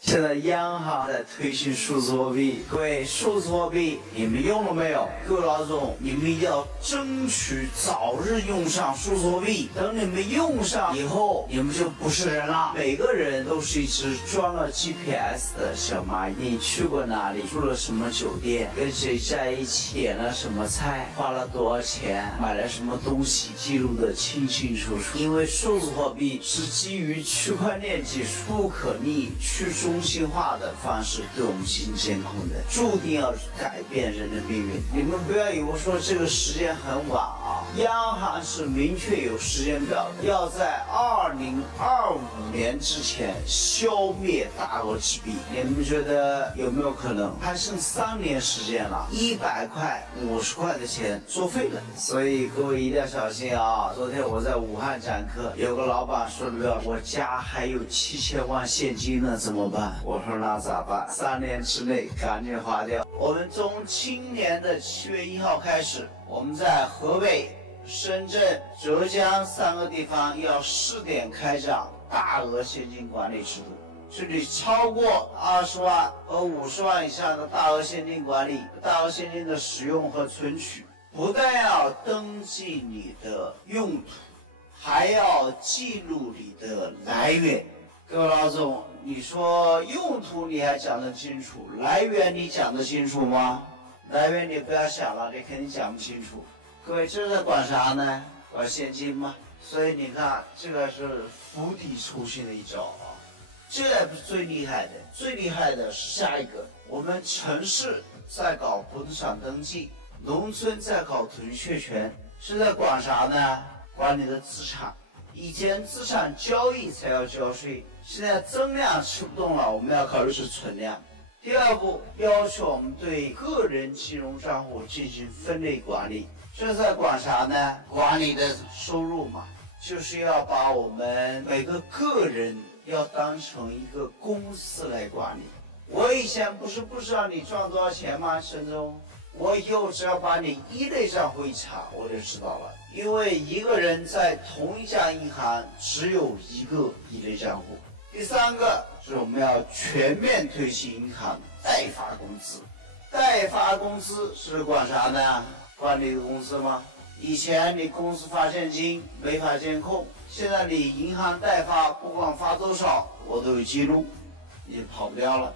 现在央行在推行数字货币，各位，数字货币你们用了没有？各位老总，你们要争取早日用上数字货币。等你们用上以后，你们就不是人了。每个人都是一只装了 GPS 的小蚂蚁。你去过哪里？住了什么酒店？跟谁在一起？点了什么菜？花了多少钱？买了什么东西？记录的清清楚楚。因为数字货币是基于区块链技术、不可逆、去中心化的方式对我们进行监控的，注定要改变人的命运。你们不要以为说这个时间很晚啊，央行是明确有时间表的，要在2025年之前消灭大额纸币。你们觉得有没有可能？还剩3年时间了，100块、50块的钱作废了。所以各位一定要小心啊！昨天我在武汉讲课，有个老板说了，我家还有7000万现金呢，怎么办？我说那咋办？3年之内赶紧花掉。我们从今年的7月1号开始，我们在河北、深圳、浙江3个地方要试点开展大额现金管理制度。这里超过20万和50万以上的大额现金管理、大额现金的使用和存取，不但要登记你的用途，还要记录你的来源。各位老总，你说用途你还讲得清楚，来源你讲得清楚吗？来源你不要想了，你肯定讲不清楚。各位，这是在管啥呢？管现金吗？所以你看，这个是釜底抽薪的一招啊。这还不是最厉害的，最厉害的是下一个，我们城市在搞不动产登记，农村在搞土地确权，是在管啥呢？管你的资产。以前资产交易才要交税，现在增量吃不动了，我们要考虑是存量。第二步，要求我们对个人金融账户进行分类管理，这在管啥呢？管你的收入嘛，就是要把我们每个个人要当成一个公司来管理。我以前不是不知道你赚多少钱吗，沈总？我以后只要把你一类账户一查，我就知道了。因为一个人在同一家银行只有一个一类账户。第三个是我们要全面推行银行代发工资。代发工资是管啥呢？管你的公司吗？以前你公司发现金没法监控，现在你银行代发，不管发多少，我都有记录，你跑不掉了。